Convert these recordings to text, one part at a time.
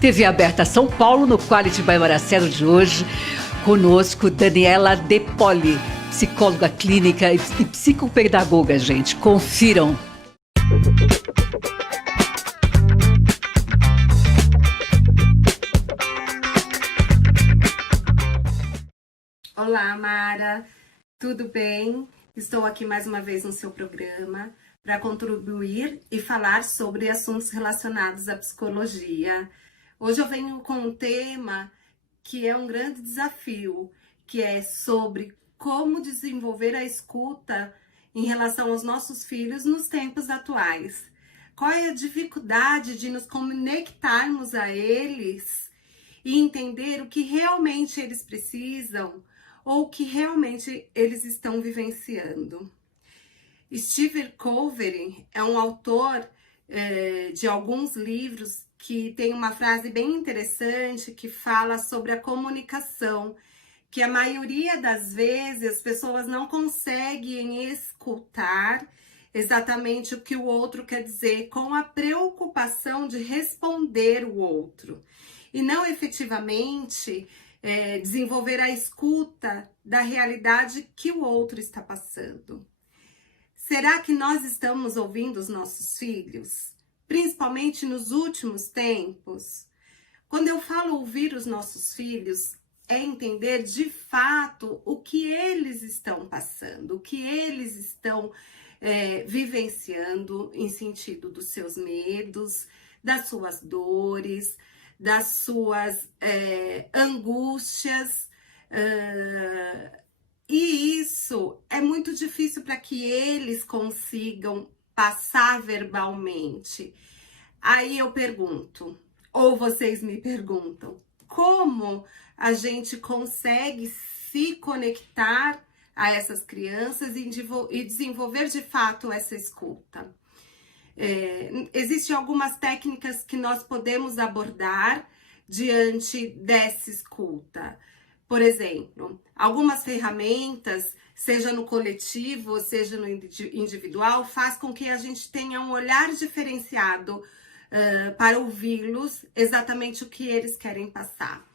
TV Aberta São Paulo, no Quality by Maracelo de hoje, conosco Daniela De Poli, psicóloga clínica e psicopedagoga, gente. Confiram. Olá, Mara, tudo bem? Estou aqui mais uma vez no seu programa para contribuir e falar sobre assuntos relacionados à psicologia. Hoje eu venho com um tema que é um grande desafio, que é sobre como desenvolver a escuta em relação aos nossos filhos nos tempos atuais. Qual é a dificuldade de nos conectarmos a eles e entender o que realmente eles precisam ou o que realmente eles estão vivenciando. Stephen Covey é um autor de alguns livros que tem uma frase bem interessante que fala sobre a comunicação, que a maioria das vezes as pessoas não conseguem escutar exatamente o que o outro quer dizer, com a preocupação de responder o outro, e não efetivamente desenvolver a escuta da realidade que o outro está passando. Será que nós estamos ouvindo os nossos filhos? Principalmente nos últimos tempos? Quando eu falo ouvir os nossos filhos, é entender de fato o que eles estão passando, o que eles estão vivenciando em sentido dos seus medos, das suas dores, das suas angústias, e isso é muito difícil para que eles consigam passar verbalmente. Aí eu pergunto, ou vocês me perguntam, como a gente consegue se conectar a essas crianças e desenvolver de fato essa escuta? Existem algumas técnicas que nós podemos abordar diante dessa escuta. Por exemplo, algumas ferramentas, seja no coletivo, seja no individual, faz com que a gente tenha um olhar diferenciado para ouvi-los exatamente o que eles querem passar.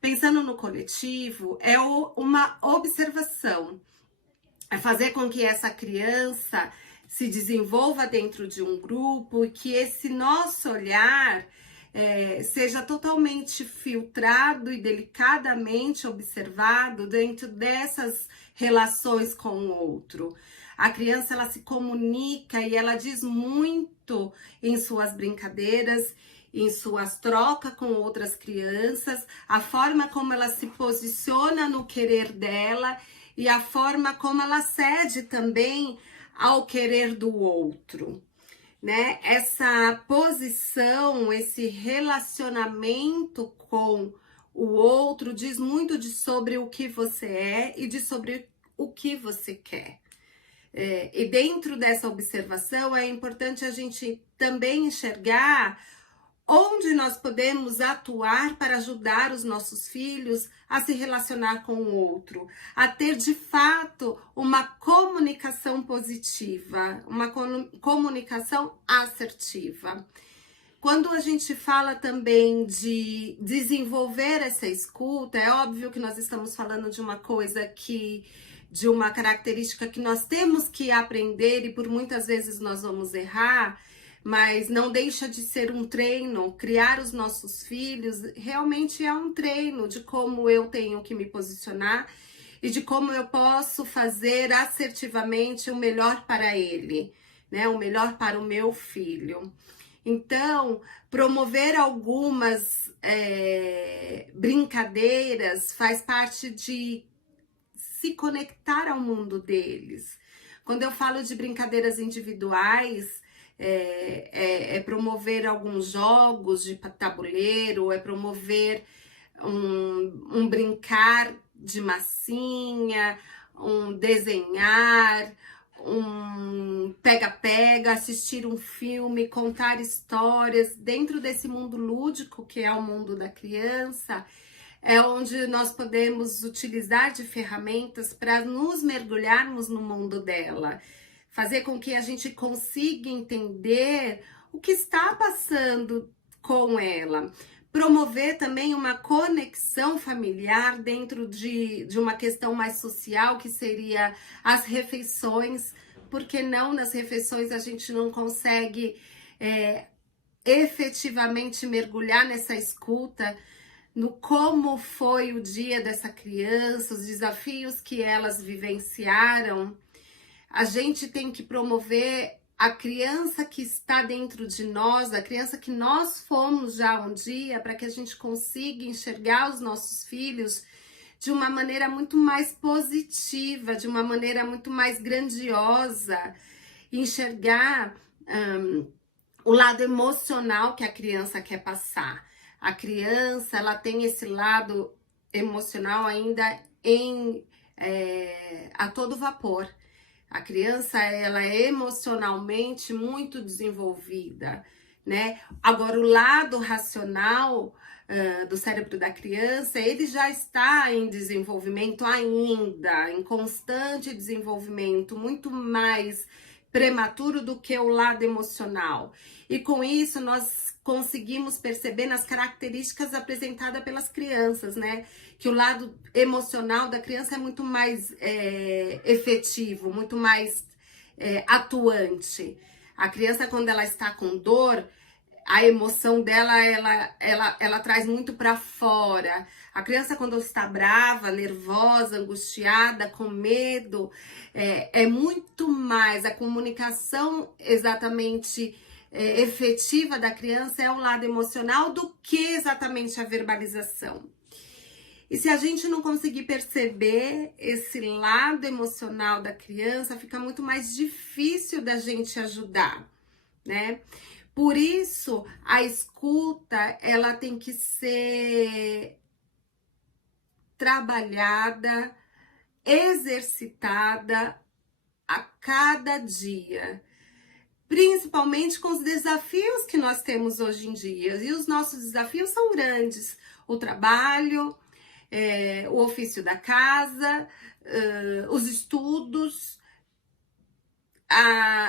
Pensando no coletivo, é uma observação, é fazer com que essa criança se desenvolva dentro de um grupo e que esse nosso olhar seja totalmente filtrado e delicadamente observado dentro dessas relações com o outro. A criança, ela se comunica e ela diz muito em suas brincadeiras, em suas trocas com outras crianças, a forma como ela se posiciona no querer dela e a forma como ela cede também ao querer do outro, né? Essa posição, esse relacionamento com o outro diz muito sobre o que você é e sobre o que você quer. E dentro dessa observação é importante a gente também enxergar onde nós podemos atuar para ajudar os nossos filhos a se relacionar com o outro, a ter de fato uma comunicação positiva, uma comunicação assertiva. Quando a gente fala também de desenvolver essa escuta, é óbvio que nós estamos falando de uma coisa de uma característica que nós temos que aprender e por muitas vezes nós vamos errar, mas não deixa de ser um treino. Criar os nossos filhos realmente é um treino de como eu tenho que me posicionar e de como eu posso fazer assertivamente o melhor para ele, né? O melhor para o meu filho. Então, promover algumas brincadeiras faz parte de se conectar ao mundo deles. Quando eu falo de brincadeiras individuais, promover alguns jogos de tabuleiro, promover um brincar de massinha, um desenhar, um pega-pega, assistir um filme, contar histórias dentro desse mundo lúdico que é o mundo da criança. É onde nós podemos utilizar de ferramentas para nos mergulharmos no mundo dela, fazer com que a gente consiga entender o que está passando com ela, promover também uma conexão familiar dentro de uma questão mais social, que seria as refeições. Porque não nas refeições a gente não consegue efetivamente mergulhar nessa escuta, no como foi o dia dessa criança, os desafios que elas vivenciaram. A gente tem que promover a criança que está dentro de nós, a criança que nós fomos já um dia, para que a gente consiga enxergar os nossos filhos de uma maneira muito mais positiva, de uma maneira muito mais grandiosa, enxergar o lado emocional que a criança quer passar. A criança, ela tem esse lado emocional ainda a todo vapor. A criança, ela é emocionalmente muito desenvolvida, né? Agora, o lado racional do cérebro da criança, ele já está em desenvolvimento ainda, em constante desenvolvimento, muito mais prematuro do que o lado emocional. E com isso, nós conseguimos perceber nas características apresentadas pelas crianças, né? Que o lado emocional da criança é muito mais efetivo, muito mais atuante. A criança, quando ela está com dor, a emoção dela, ela traz muito para fora. A criança, quando está brava, nervosa, angustiada, com medo, é muito mais a comunicação exatamente efetiva da criança é o lado emocional do que exatamente a verbalização. E se a gente não conseguir perceber esse lado emocional da criança, fica muito mais difícil da gente ajudar, né? Por isso, a escuta, ela tem que ser trabalhada, exercitada a cada dia. Principalmente com os desafios que nós temos hoje em dia. E os nossos desafios são grandes. O trabalho, o ofício da casa, os estudos,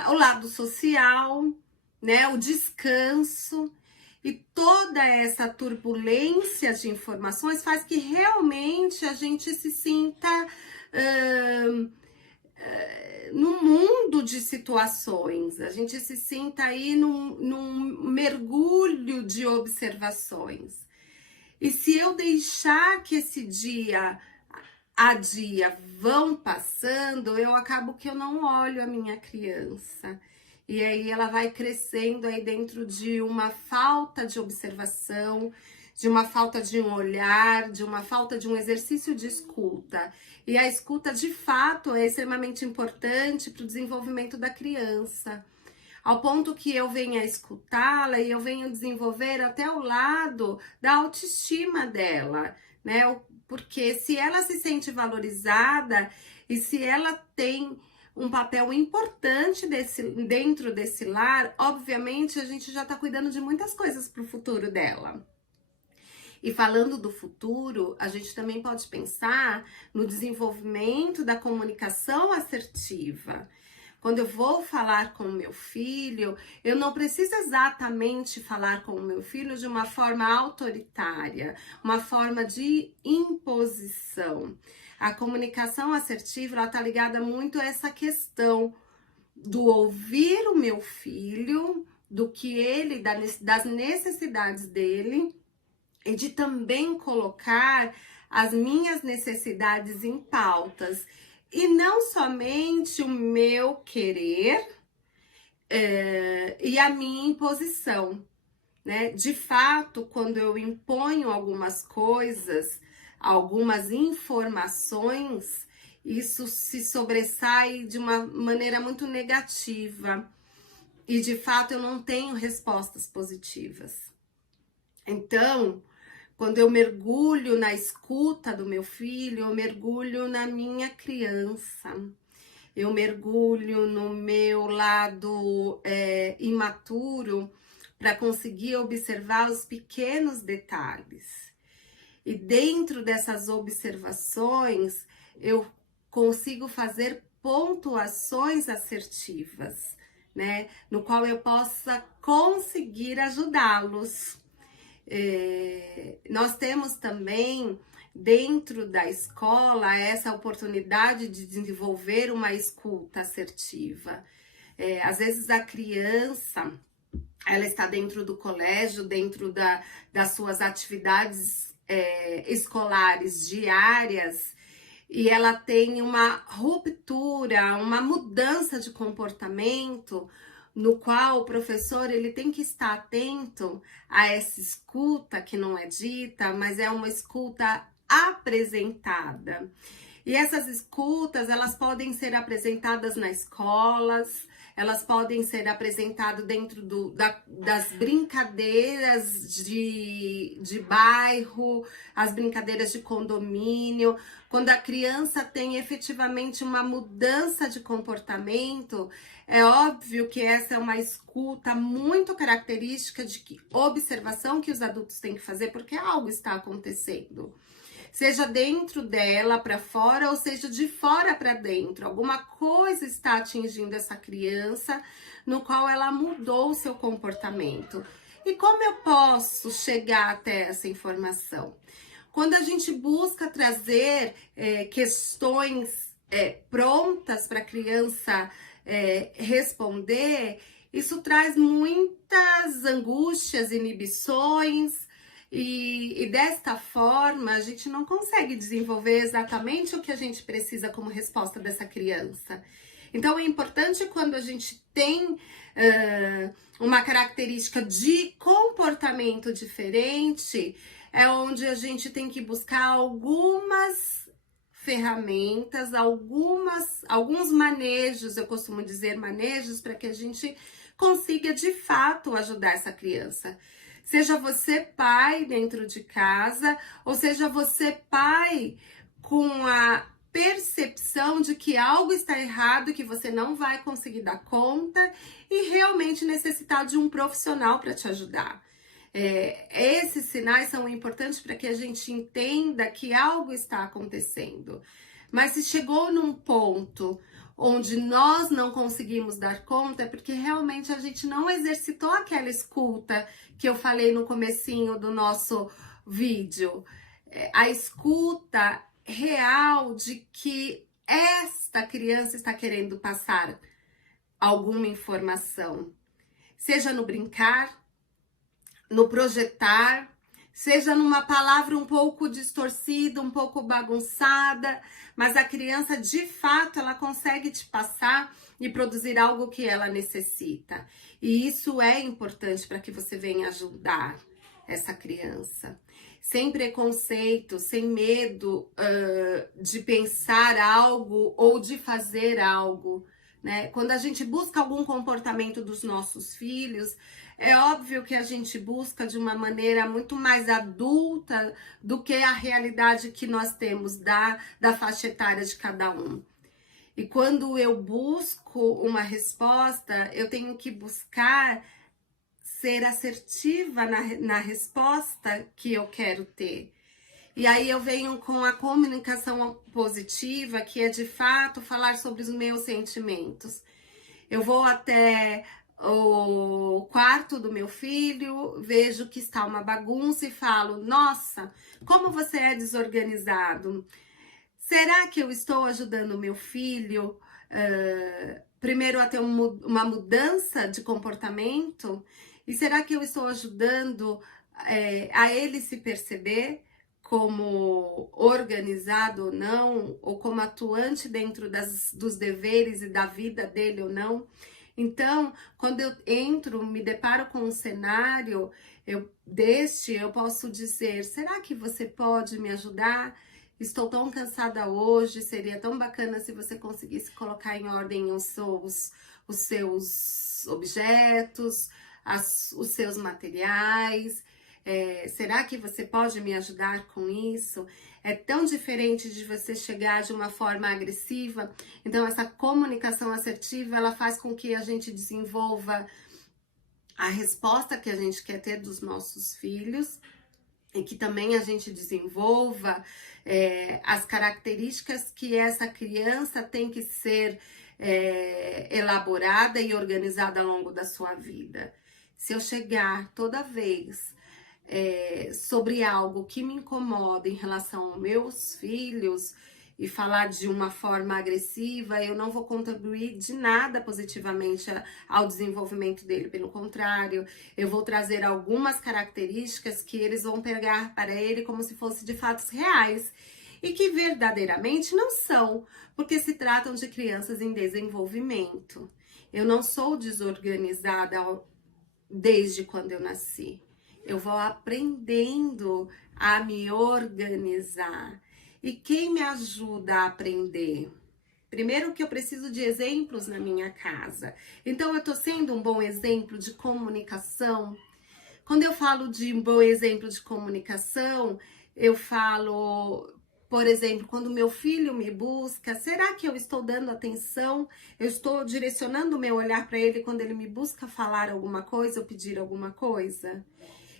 o lado social, né, o descanso, e toda essa turbulência de informações faz que realmente a gente se sinta num mundo de situações, a gente se sinta aí num mergulho de observações. E se eu deixar que esse dia a dia vão passando, eu acabo que eu não olho a minha criança. E aí ela vai crescendo aí dentro de uma falta de observação, de uma falta de um olhar, de uma falta de um exercício de escuta. E a escuta, de fato, é extremamente importante para o desenvolvimento da criança. Ao ponto que eu venha escutá-la e eu venho desenvolver até o lado da autoestima dela, né? Porque se ela se sente valorizada e se ela tem um papel importante dentro desse lar, obviamente a gente já está cuidando de muitas coisas para o futuro dela. E falando do futuro, a gente também pode pensar no desenvolvimento da comunicação assertiva. Quando eu vou falar com o meu filho, eu não preciso exatamente falar com o meu filho de uma forma autoritária, uma forma de imposição. A comunicação assertiva, ela está ligada muito a essa questão do ouvir o meu filho, do que ele, das necessidades dele, e de também colocar as minhas necessidades em pautas. E não somente o meu querer e a minha imposição, né? De fato, quando eu imponho algumas coisas, algumas informações, isso se sobressai de uma maneira muito negativa. E de fato eu não tenho respostas positivas. Então, quando eu mergulho na escuta do meu filho, eu mergulho na minha criança. Eu mergulho no meu lado imaturo para conseguir observar os pequenos detalhes. E dentro dessas observações, eu consigo fazer pontuações assertivas, né? No qual eu possa conseguir ajudá-los. Nós temos também, dentro da escola, essa oportunidade de desenvolver uma escuta assertiva. Às vezes a criança, ela está dentro do colégio, dentro das suas atividades escolares diárias, e ela tem uma ruptura, uma mudança de comportamento, no qual o professor ele tem que estar atento a essa escuta que não é dita, mas é uma escuta apresentada. E essas escutas, elas podem ser apresentadas nas escolas, elas podem ser apresentadas dentro das brincadeiras de bairro, as brincadeiras de condomínio. Quando a criança tem efetivamente uma mudança de comportamento, é óbvio que essa é uma escuta muito característica de observação que os adultos têm que fazer, porque algo está acontecendo. Seja dentro dela para fora, ou seja de fora para dentro. Alguma coisa está atingindo essa criança, no qual ela mudou o seu comportamento. E como eu posso chegar até essa informação? Quando a gente busca trazer questões prontas para a criança responder, isso traz muitas angústias, inibições, e desta forma a gente não consegue desenvolver exatamente o que a gente precisa como resposta dessa criança. Então é importante, quando a gente tem uma característica de comportamento diferente, é onde a gente tem que buscar algumas ferramentas, alguns manejos, eu costumo dizer manejos, para que a gente consiga de fato ajudar essa criança. Seja você pai dentro de casa, ou seja você pai com a percepção de que algo está errado, que você não vai conseguir dar conta e realmente necessitar de um profissional para te ajudar. Esses sinais são importantes para que a gente entenda que algo está acontecendo. Mas se chegou num ponto onde nós não conseguimos dar conta, é porque realmente a gente não exercitou aquela escuta que eu falei no comecinho do nosso vídeo. A escuta real de que esta criança está querendo passar alguma informação. Seja no brincar, no projetar, seja numa palavra um pouco distorcida, um pouco bagunçada, mas a criança, de fato, ela consegue te passar e produzir algo que ela necessita. E isso é importante para que você venha ajudar essa criança. Sem preconceito, sem medo de pensar algo ou de fazer algo, né? Quando a gente busca algum comportamento dos nossos filhos, é óbvio que a gente busca de uma maneira muito mais adulta do que a realidade que nós temos da faixa etária de cada um. E quando eu busco uma resposta, eu tenho que buscar ser assertiva na resposta que eu quero ter. E aí eu venho com a comunicação positiva, que é de fato falar sobre os meus sentimentos. Eu vou até o quarto do meu filho, vejo que está uma bagunça e falo: nossa, como você é desorganizado. Será que eu estou ajudando o meu filho primeiro a ter uma mudança de comportamento? E será que eu estou ajudando a ele se perceber como organizado ou não, ou como atuante dentro dos deveres e da vida dele ou não? Então, quando eu entro, me deparo com um cenário eu posso dizer: será que você pode me ajudar? Estou tão cansada hoje, seria tão bacana se você conseguisse colocar em ordem os seus objetos, os seus materiais. Será que você pode me ajudar com isso? É tão diferente de você chegar de uma forma agressiva. Então, essa comunicação assertiva, ela faz com que a gente desenvolva a resposta que a gente quer ter dos nossos filhos, e que também a gente desenvolva as características que essa criança tem que ser elaborada e organizada ao longo da sua vida. Se eu chegar toda vez sobre algo que me incomoda em relação aos meus filhos e falar de uma forma agressiva, eu não vou contribuir de nada positivamente ao desenvolvimento dele. Pelo contrário, eu vou trazer algumas características que eles vão pegar para ele como se fosse de fatos reais e que verdadeiramente não são, porque se tratam de crianças em desenvolvimento. Eu não sou desorganizada desde quando eu nasci. Eu vou aprendendo a me organizar. E quem me ajuda a aprender? Primeiro que eu preciso de exemplos na minha casa. Então eu tô sendo um bom exemplo de comunicação. Quando eu falo de um bom exemplo de comunicação, eu falo, por exemplo, quando meu filho me busca, será que eu estou dando atenção? Eu estou direcionando o meu olhar para ele quando ele me busca falar alguma coisa ou pedir alguma coisa?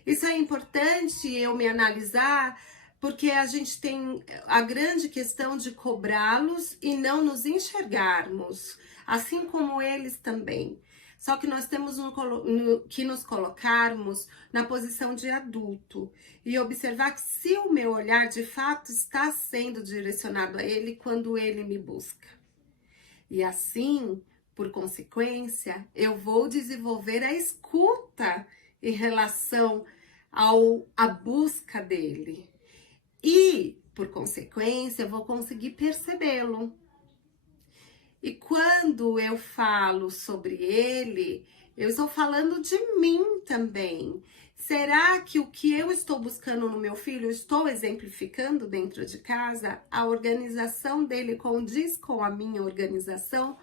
Isso é importante eu me analisar, porque a gente tem a grande questão de cobrá-los e não nos enxergarmos, assim como eles também. Só que nós temos que nos colocarmos na posição de adulto e observar que se o meu olhar de fato está sendo direcionado a ele quando ele me busca. E assim, por consequência, eu vou desenvolver a escuta em relação à busca dele. E, por consequência, eu vou conseguir percebê-lo. E quando eu falo sobre ele, eu estou falando de mim também. Será que o que eu estou buscando no meu filho, eu estou exemplificando dentro de casa? A organização dele condiz com a minha organização,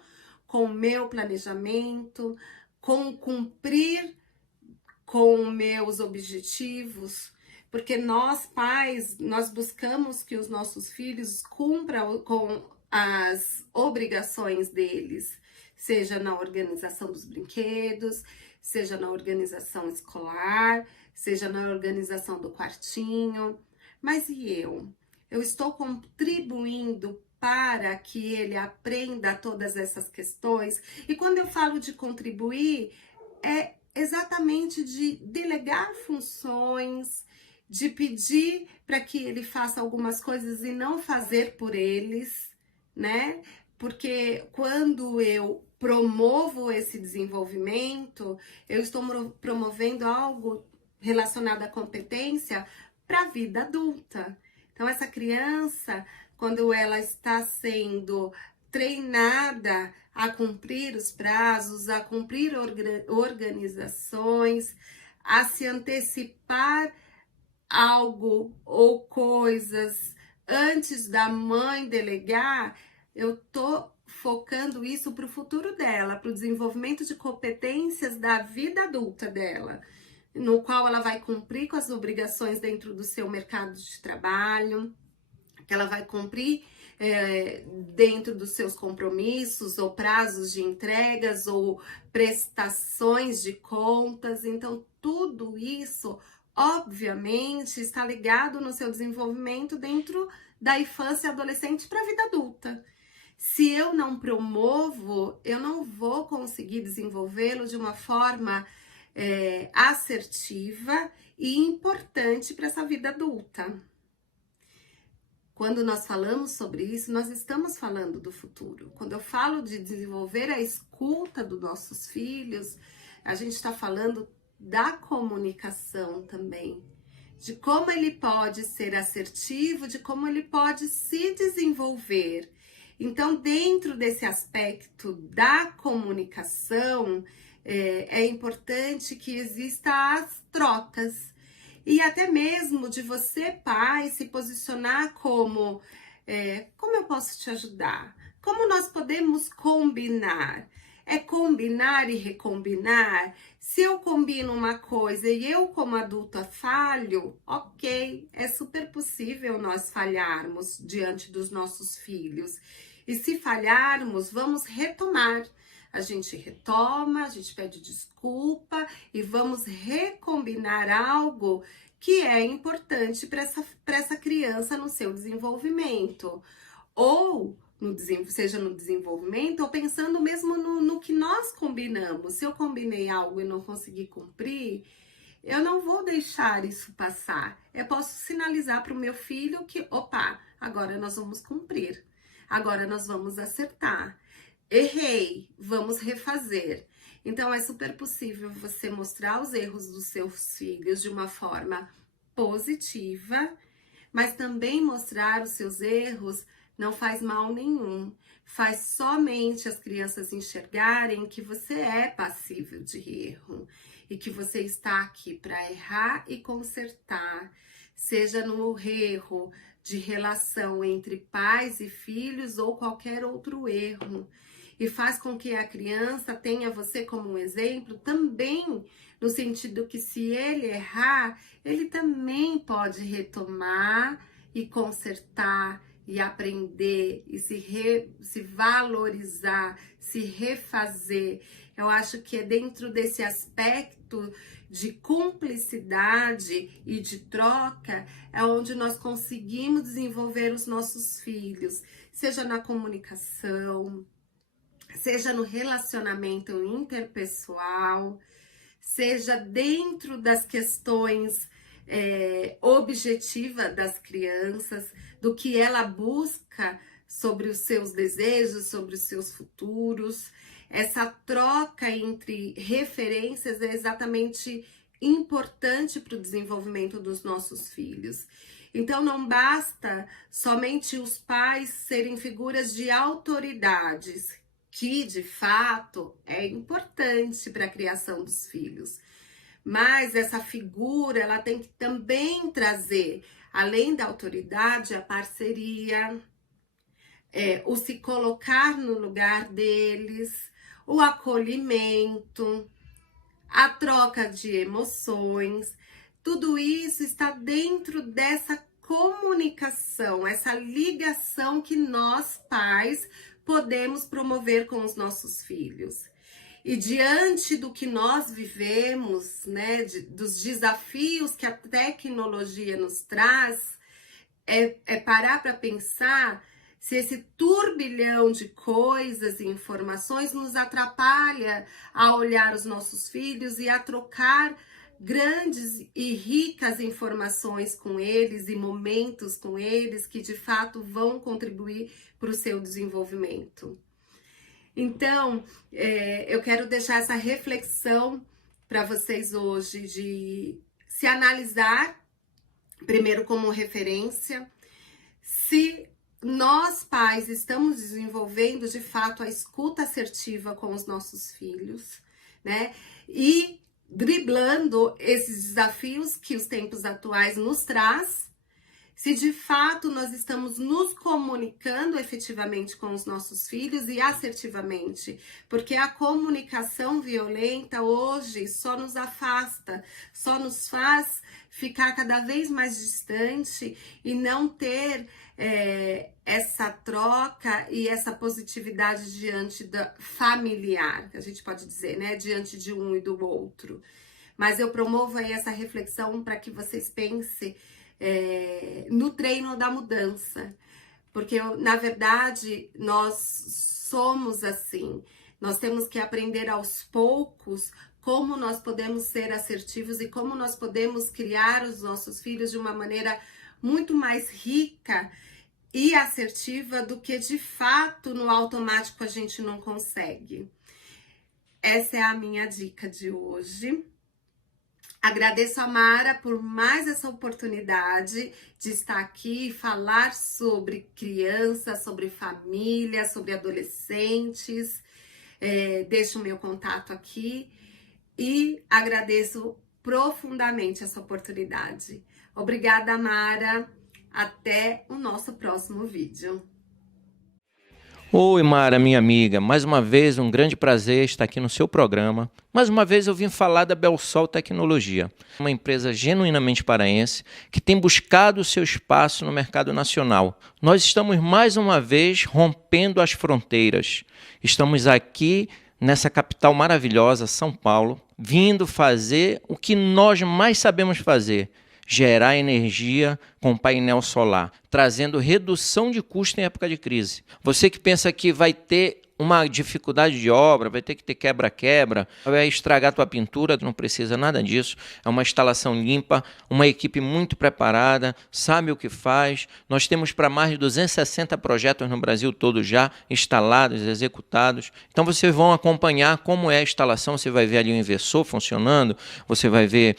com o meu planejamento, com cumprir com meus objetivos? Porque nós, pais, nós buscamos que os nossos filhos cumpram com as obrigações deles, seja na organização dos brinquedos, seja na organização escolar, seja na organização do quartinho. Mas e eu? Eu estou contribuindo para que ele aprenda todas essas questões? E quando eu falo de contribuir, é exatamente de delegar funções, de pedir para que ele faça algumas coisas e não fazer por eles, né? Porque quando eu promovo esse desenvolvimento, eu estou promovendo algo relacionado à competência para a vida adulta. Então, essa criança, quando ela está sendo treinada a cumprir os prazos, a cumprir organizações, a se antecipar algo ou coisas antes da mãe delegar, eu tô focando isso para o futuro dela, para o desenvolvimento de competências da vida adulta dela, no qual ela vai cumprir com as obrigações dentro do seu mercado de trabalho, que ela vai cumprir dentro dos seus compromissos ou prazos de entregas ou prestações de contas. Então, tudo isso, obviamente, está ligado no seu desenvolvimento dentro da infância e adolescente para a vida adulta. Se eu não promovo, eu não vou conseguir desenvolvê-lo de uma forma assertiva e importante para essa vida adulta. Quando nós falamos sobre isso, nós estamos falando do futuro. Quando eu falo de desenvolver a escuta dos nossos filhos, a gente está falando da comunicação também, de como ele pode ser assertivo, de como ele pode se desenvolver. Então, dentro desse aspecto da comunicação, é importante que exista as trocas. E até mesmo de você, pai, se posicionar como eu posso te ajudar? Como nós podemos combinar? É combinar e recombinar? Se eu combino uma coisa e eu, como adulta, falho, ok, é super possível nós falharmos diante dos nossos filhos. E se falharmos, vamos retomar. A gente retoma, a gente pede desculpa e vamos recombinar algo que é importante para essa criança no seu desenvolvimento. Ou, seja no desenvolvimento, ou pensando mesmo no que nós combinamos. Se eu combinei algo e não consegui cumprir, eu não vou deixar isso passar. Eu posso sinalizar para o meu filho que, opa, agora nós vamos cumprir. Agora nós vamos acertar. Errei, vamos refazer. Então, é super possível você mostrar os erros dos seus filhos de uma forma positiva, mas também mostrar os seus erros não faz mal nenhum. Faz somente as crianças enxergarem que você é passível de erro e que você está aqui para errar e consertar, seja no erro de relação entre pais e filhos ou qualquer outro erro. E faz com que a criança tenha você como um exemplo também, no sentido que se ele errar, ele também pode retomar e consertar e aprender e se valorizar, se refazer. Eu acho que é dentro desse aspecto de cumplicidade e de troca é onde nós conseguimos desenvolver os nossos filhos, seja na comunicação, seja no relacionamento interpessoal, seja dentro das questões objetiva das crianças, do que ela busca sobre os seus desejos, sobre os seus futuros. Essa troca entre referências é exatamente importante para o desenvolvimento dos nossos filhos. Então, não basta somente os pais serem figuras de autoridades, que de fato é importante para a criação dos filhos. Mas essa figura, ela tem que também trazer, além da autoridade, a parceria, o se colocar no lugar deles, o acolhimento, a troca de emoções. Tudo isso está dentro dessa comunicação, essa ligação que nós, pais, podemos promover com os nossos filhos. E diante do que nós vivemos, né, dos desafios que a tecnologia nos traz, é parar para pensar se esse turbilhão de coisas e informações nos atrapalha a olhar os nossos filhos e a trocar grandes e ricas informações com eles e momentos com eles que de fato vão contribuir para o seu desenvolvimento. Então, eu quero deixar essa reflexão para vocês hoje de se analisar, primeiro como referência, se nós pais estamos desenvolvendo de fato a escuta assertiva com os nossos filhos, né? E driblando esses desafios que os tempos atuais nos traz, se de fato nós estamos nos comunicando efetivamente com os nossos filhos e assertivamente, porque a comunicação violenta hoje só nos afasta, só nos faz ficar cada vez mais distante e não ter essa troca e essa positividade diante da familiar, que a gente pode dizer, né, diante de um e do outro. Mas eu promovo aí essa reflexão para que vocês pensem no treino da mudança, porque na verdade nós somos assim, nós temos que aprender aos poucos como nós podemos ser assertivos e como nós podemos criar os nossos filhos de uma maneira muito mais rica e assertiva do que de fato no automático a gente não consegue. Essa é a minha dica de hoje. Agradeço a Mara por mais essa oportunidade de estar aqui e falar sobre crianças, sobre família, sobre adolescentes. Deixo o meu contato aqui e agradeço profundamente essa oportunidade. Obrigada, Mara. Até o nosso próximo vídeo. Oi, Mara, minha amiga. Mais uma vez, um grande prazer estar aqui no seu programa. Mais uma vez, eu vim falar da Belsol Tecnologia, uma empresa genuinamente paraense que tem buscado o seu espaço no mercado nacional. Nós estamos, mais uma vez, rompendo as fronteiras. Estamos aqui nessa capital maravilhosa, São Paulo, vindo fazer o que nós mais sabemos fazer: gerar energia com painel solar, trazendo redução de custo em época de crise. Você que pensa que vai ter uma dificuldade de obra, vai ter que ter quebra-quebra, vai estragar tua pintura, não precisa nada disso. É uma instalação limpa, uma equipe muito preparada, sabe o que faz. Nós temos para mais de 260 projetos no Brasil todo já instalados, executados. Então vocês vão acompanhar como é a instalação, você vai ver ali o inversor funcionando, você vai ver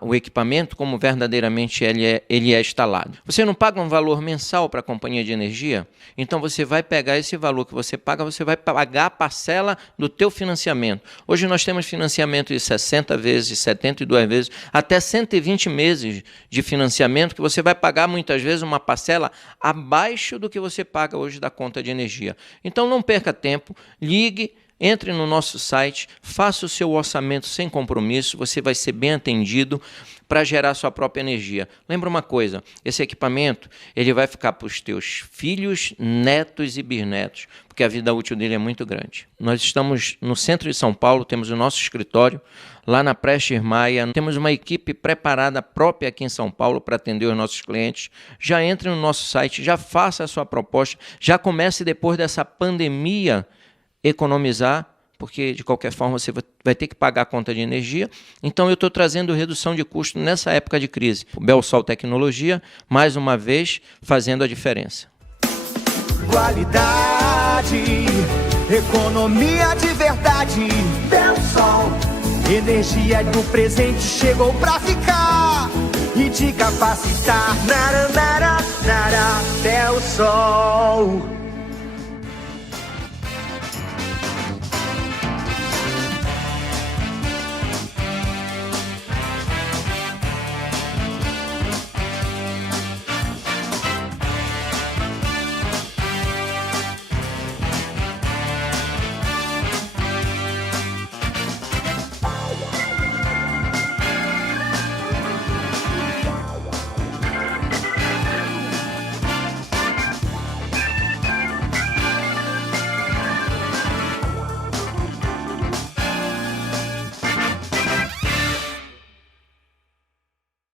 o equipamento como verdadeiramente ele é instalado. Você não paga um valor mensal para a companhia de energia? Então você vai pegar esse valor que você paga, você vai pagar a parcela do teu financiamento. Hoje nós temos financiamento de 60 vezes, 72 vezes, até 120 meses de financiamento, que você vai pagar muitas vezes uma parcela abaixo do que você paga hoje da conta de energia. Então não perca tempo, ligue, entre no nosso site, faça o seu orçamento sem compromisso, você vai ser bem atendido para gerar sua própria energia. Lembra uma coisa, esse equipamento ele vai ficar para os teus filhos, netos e bisnetos, porque a vida útil dele é muito grande. Nós estamos no centro de São Paulo, temos o nosso escritório, lá na Prestes Maia, temos uma equipe preparada própria aqui em São Paulo para atender os nossos clientes. Já entre no nosso site, já faça a sua proposta, já comece depois dessa pandemia economizar, porque de qualquer forma você vai ter que pagar a conta de energia. Então eu estou trazendo redução de custo nessa época de crise. O Belsol Tecnologia, mais uma vez, fazendo a diferença. Qualidade, economia de verdade. Belsol, energia do presente chegou pra ficar e te capacitar. Nara, nara, nara, Belsol.